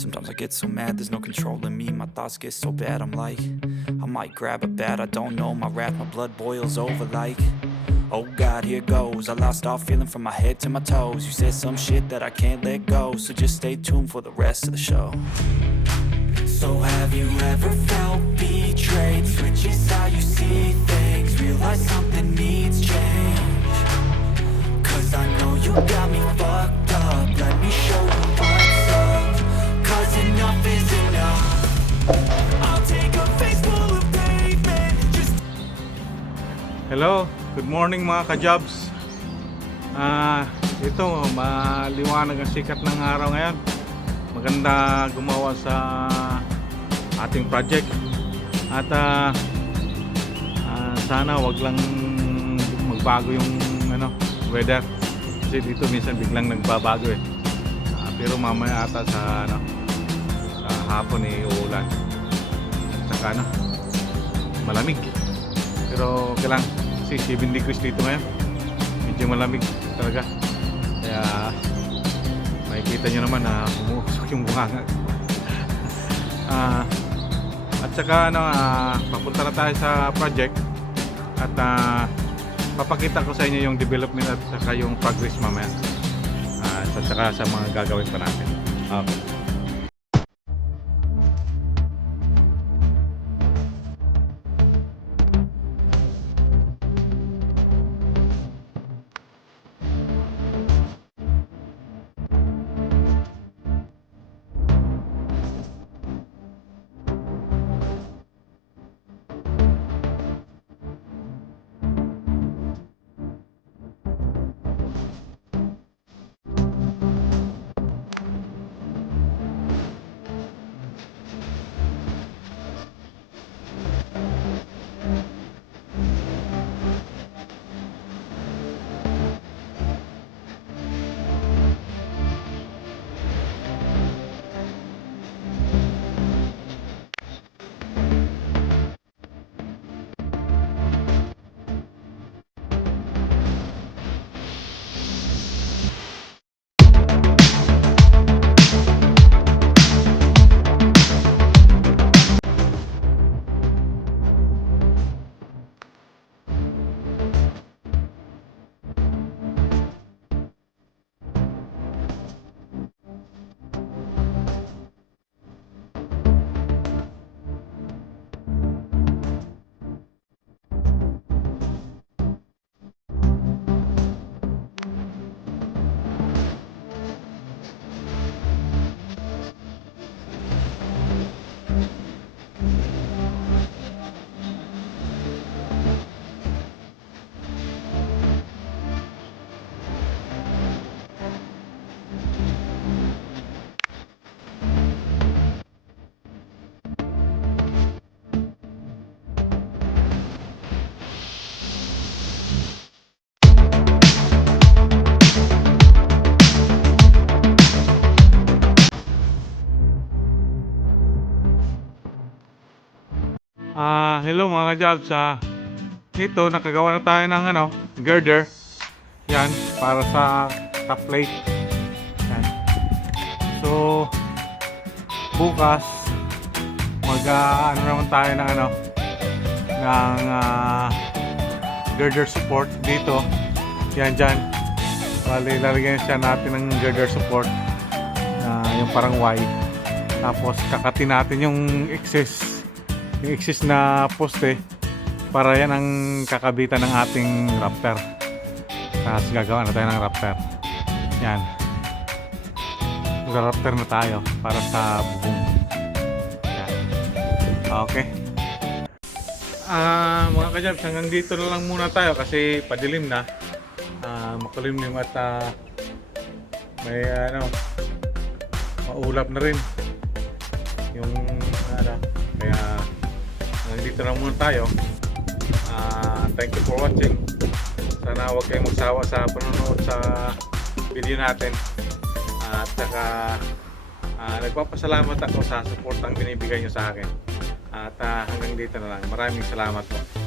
Sometimes I get so mad, there's no controlling me. My thoughts get so bad, I'm like, I might grab a bat, I don't know. My wrath, my blood boils over like, oh God, here goes. I lost all feeling from my head to my toes. You said some shit that I can't let go, so just stay tuned for the rest of the show. So have you ever felt betrayed? Switches how you see things, realize something needs change. Cause I know you got me fucked up, let me show you what's up. Cause enough is enough. I'll take a face full of pavement just... Hello, good morning mga ka-jobs. Ito, maliwanag ang sikat ng araw ngayon. Maganda gumawa sa ating project. At sana wag lang magbago yung weather. Kasi dito minsan biglang nagbabago eh. Pero mamaya ata sa hapon uulan. At saka malamig. Pero okay lang kasi 7 degrees dito ngayon. Medyo malamig talaga. Kaya makikita nyo naman na umuusok yung bunganga. At saka papunta na tayo sa project. At papakita ko sa inyo yung development at saka yung progress mamaya. At saka sa mga gagawin pa natin. Okay. Hello mga ka-jobs. Dito nakagawa na tayo ng girder. Yan, para sa top plate. Yan. So bukas naman tayo ng girder support dito. Yan dyan. Bali, lalagyan siya natin ng girder support yung parang Y. Tapos kakatin natin yung excess na poste para yan ang kakabitan ng ating raptor. Tapos gagawa na tayo ng raptor. Yan, mag-raptor na tayo para sa bubong. Yan. Okay, mga ka-jobs, hanggang dito na lang muna tayo kasi padilim na. Makulimlim at may maulap na rin yung kaya dito lang muna tayo. Thank you for watching. Sana huwag kayong magsawa sa panonood sa video natin. At saka nagpapasalamat ako sa support ang binibigay nyo sa akin. At hanggang dito na lang. Maraming salamat po.